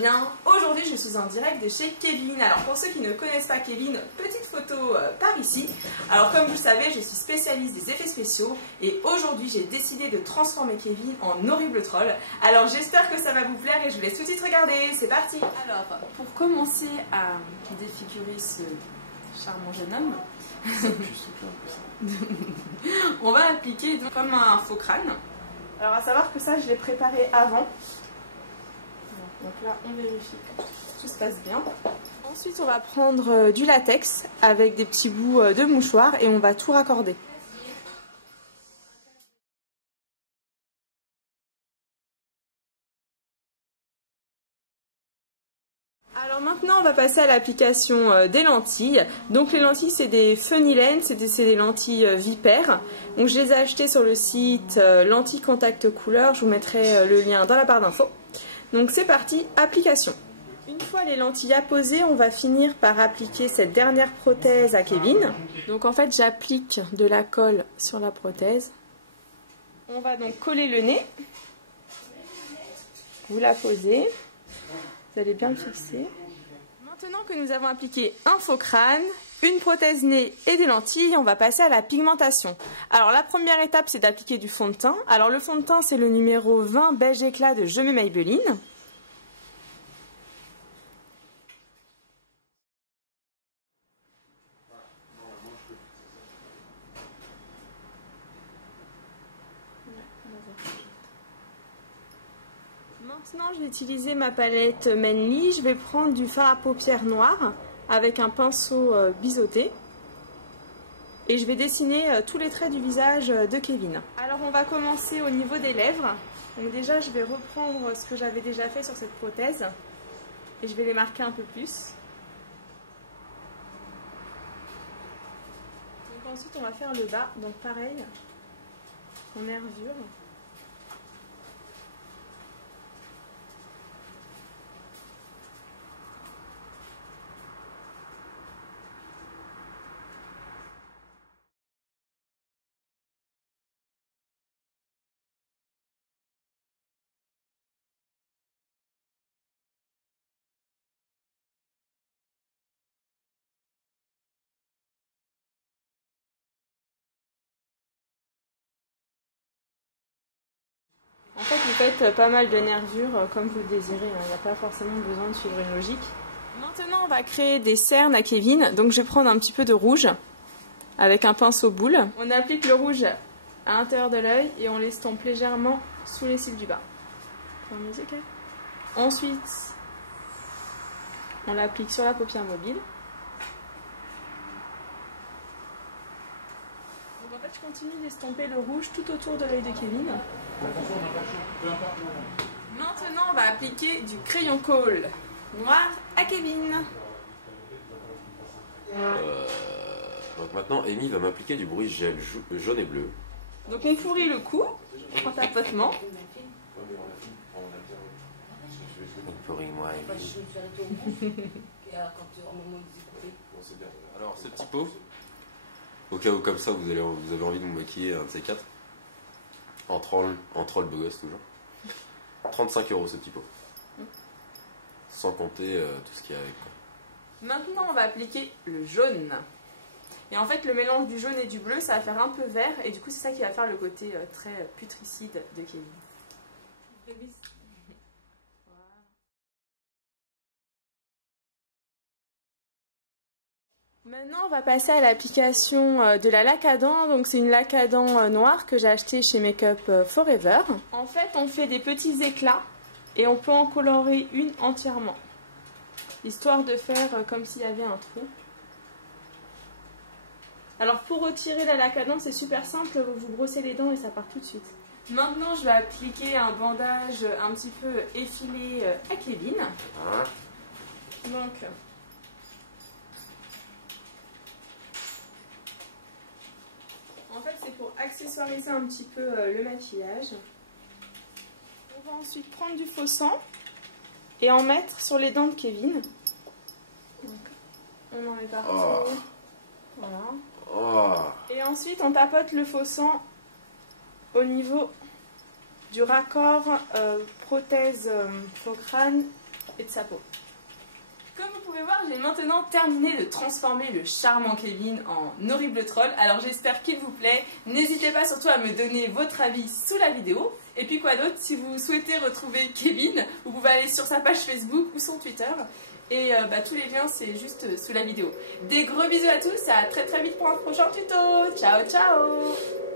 bien, aujourd'hui je suis en direct de chez Kevin. Alors pour ceux qui ne connaissent pas Kevin, petite photo par ici. Alors comme vous le savez, je suis spécialiste des effets spéciaux et aujourd'hui j'ai décidé de transformer Kevin en horrible troll. Alors j'espère que ça va vous plaire et je vous laisse tout de suite regarder, c'est parti. Alors pour commencer à défigurer ce charmant jeune homme, on va appliquer donc comme un faux crâne. Alors à savoir que ça je l'ai préparé avant. Donc là, on vérifie que tout se passe bien. Ensuite, on va prendre du latex avec des petits bouts de mouchoir et on va tout raccorder. Alors maintenant, on va passer à l'application des lentilles. Donc les lentilles, c'est des Funnylen, c'est des lentilles Vipère. Donc je les ai achetées sur le site Lentilles Contact Couleur. Je vous mettrai le lien dans la barre d'infos. Donc c'est parti, application. Une fois les lentilles apposées, on va finir par appliquer cette dernière prothèse à Kevin. Donc en fait, j'applique de la colle sur la prothèse. On va donc coller le nez. Vous la posez. Vous allez bien le fixer. Maintenant que nous avons appliqué un faux crâne, une prothèse nez et des lentilles, on va passer à la pigmentation. Alors la première étape, c'est d'appliquer du fond de teint. Alors le fond de teint, c'est le numéro 20 beige éclat de Je mets Maybelline. Maintenant, je vais utiliser ma palette Manly. Je vais prendre du fard à paupières noir avec un pinceau biseauté. Et je vais dessiner tous les traits du visage de Kevin. Alors on va commencer au niveau des lèvres. Donc déjà je vais reprendre ce que j'avais déjà fait sur cette prothèse. Et je vais les marquer un peu plus. Donc ensuite on va faire le bas. Donc pareil, en nervure. En fait, vous faites pas mal de nervures comme vous le désirez. Il n'y a pas forcément besoin de suivre une logique. Maintenant, on va créer des cernes à Kevin. Donc, je vais prendre un petit peu de rouge avec un pinceau boule. On applique le rouge à l'intérieur de l'œil et on l'estompe légèrement sous les cils du bas. Ensuite, on l'applique sur la paupière mobile. Donc, en fait, je continue d'estomper le rouge tout autour de l'œil de Kevin. Maintenant, on va appliquer du crayon colle noir à Kevin. Donc maintenant, Amy va m'appliquer du bruit gel jaune et bleu. Donc on pourrit le cou en tapotement. Pourris-moi, Amy. Alors, ce petit pot, au cas où comme ça vous avez envie de vous maquiller un de ces quatre. En troll beau gosse toujours. 35 € ce petit pot. Sans compter tout ce qu'il y a avec. Quoi. Maintenant on va appliquer le jaune. Et en fait le mélange du jaune et du bleu ça va faire un peu vert. Et du coup c'est ça qui va faire le côté très putricide de Kevin. Maintenant, on va passer à l'application de la laque à dents. Donc, c'est une laque à dents noire que j'ai achetée chez Make Up Forever. En fait, on fait des petits éclats et on peut en colorer une entièrement, histoire de faire comme s'il y avait un trou. Alors, pour retirer la laque à dents, c'est super simple. Vous brossez les dents et ça part tout de suite. Maintenant, je vais appliquer un bandage un petit peu effilé à Kevin. Donc... En fait, c'est pour accessoiriser un petit peu le maquillage. On va ensuite prendre du faux sang et en mettre sur les dents de Kevin. Donc, on en met partout. Voilà. Et ensuite, on tapote le faux sang au niveau du raccord prothèse faux crâne et de sa peau. Comme vous pouvez voir, j'ai maintenant terminé de transformer le charmant Kevin en horrible troll. Alors j'espère qu'il vous plaît. N'hésitez pas surtout à me donner votre avis sous la vidéo. Et puis quoi d'autre, si vous souhaitez retrouver Kevin, vous pouvez aller sur sa page Facebook ou son Twitter. Et tous les liens, c'est juste sous la vidéo. Des gros bisous à tous et à très très vite pour un prochain tuto. Ciao ciao.